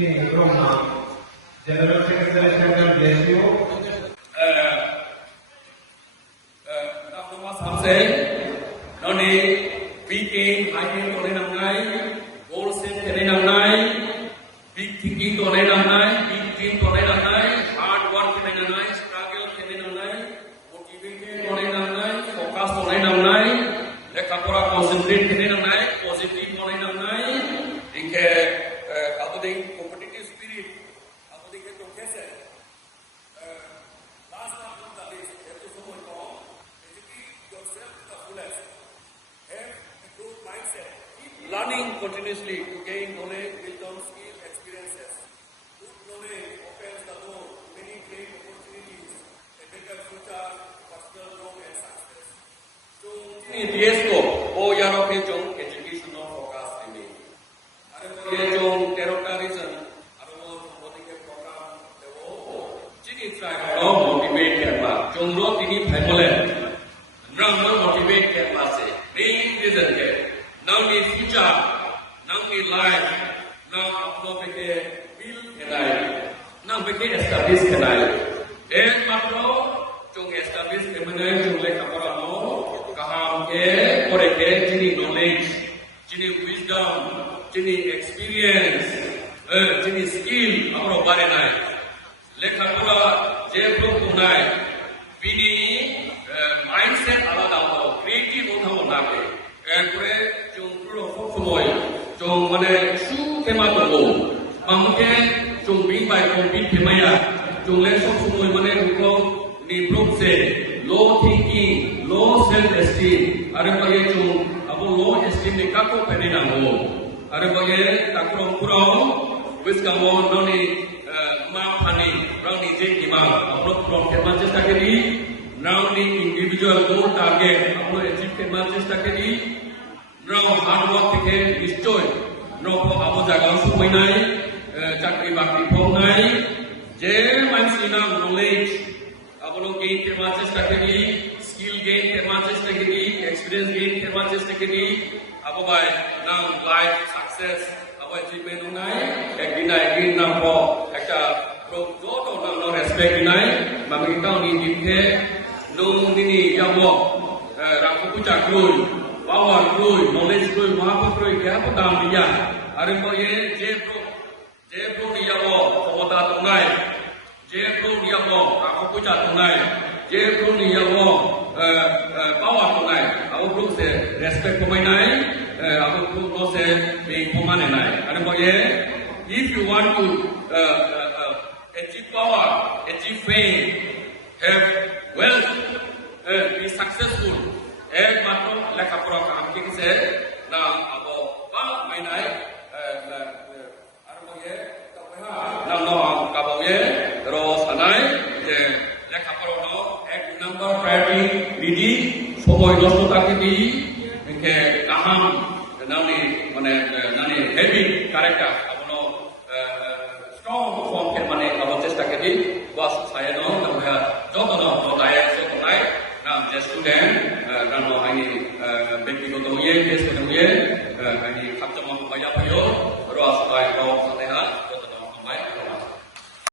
Sim, Roma. General Secretary General bless you. Nama samse, noni speaking, hiking to nenam nai, goal set to nenam nai, big thinking to nenam nai, big dream to nenam nai, hard work to nenam nai, struggle to nenam nai, motivation to nenam nai, focus to nenam nai, lekapura concentrate to nenam nai, positive to nenam nai, inke apa ding competitive spirit, apa ding ke tokese. Last but not the least, have to someone call. Educate yourself to the fullest. Have a good mindset. Keep learning continuously to gain knowledge, wisdom, skill, experiences. Good knowledge opens the door to many great opportunities, a better future, personal growth and success. So, ini DSO, oh yaro ke jong educational focus ini. Ada ke jong terrorism, ada political program, jadi try kalau motivate kerja, jong lo ini family. Rang motivate kerja se, main reason ke, now ni future, now ni life, now apno peke build kenai, now peke establish kenai. Dan makro jong establish kenai jong le kapora mo, kaham ke, kore ke, jini knowledge, jini wisdom, jini experience, jini skill, apno bare nai. Lekha pura je pro kunai, bini mindset alada ho, creative ho nake. Pure jung pro fokumoy, jung mane su kema togo, mamke jung bing by compete kemaya, jung le fokumoy mane ruko ni se, low thinking, low self esteem, are baye jung abo low esteem ni kako penina ho, are baye takro pura which come on noni Mapani, rounding J. Upload from Manchester Kennedy, rounding individual goal target, upload achieve Manchester Kennedy, now hard work became destroyed. No for Abu Zagan Sumainai, Chakri Bakti Pongai, J. Mansina knowledge, Apollo gain Manchester Kennedy, skill gain Manchester Kennedy, experience gain Manchester Kennedy, Ababai, now life success. Achievement unai, ekdinai na po, ekta projoto na no respect dinai, mamita ni diphe, no nini yamo, rakupu chakrui, power krui, knowledge krui, mahapukrui, kya po dam diya, arimbo ye jebro ni yamo, komota tunai, jebro ni yamo, rakupu chatunai, jebro ni yamo, power tunai, aku kruk se respect pemainai. Aku tu say being common and if you want to achieve power, achieve fame, have wealth, be successful, mato lekapura kam king say na abo ba mainai no kaboye ro sanai je lekapura no ek number priority ready somoy dosto takiti ke kaham nani nani heavy character abono strong form ke mane abo chesta ke di was saya no joto no daya so nai na the student nano ani ব্যক্তিগত ye case ko ye ani khapta ma baya